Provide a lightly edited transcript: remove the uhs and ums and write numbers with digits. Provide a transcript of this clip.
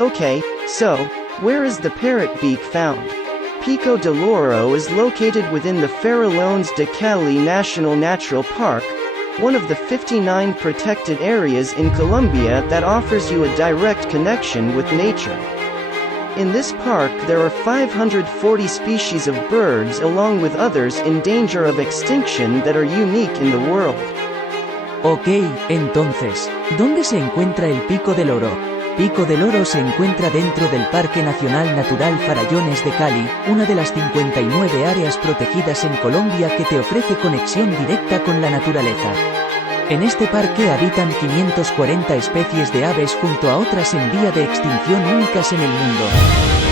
Okay, so, where is the parrot beak found? Pico de Loro is located within the Farallones de Cali National Natural Park, one of the 59 protected areas in Colombia that offers you a direct connection with nature. In this park there are 540 species of birds along with others in danger of extinction that are unique in the world. Ok, entonces, ¿dónde se encuentra el Pico de Loro? Pico de Loro se encuentra dentro del Parque Nacional Natural Farallones de Cali, una de las 59 áreas protegidas en Colombia que te ofrece conexión directa con la naturaleza. En este parque habitan 540 especies de aves junto a otras en vía de extinción únicas en el mundo.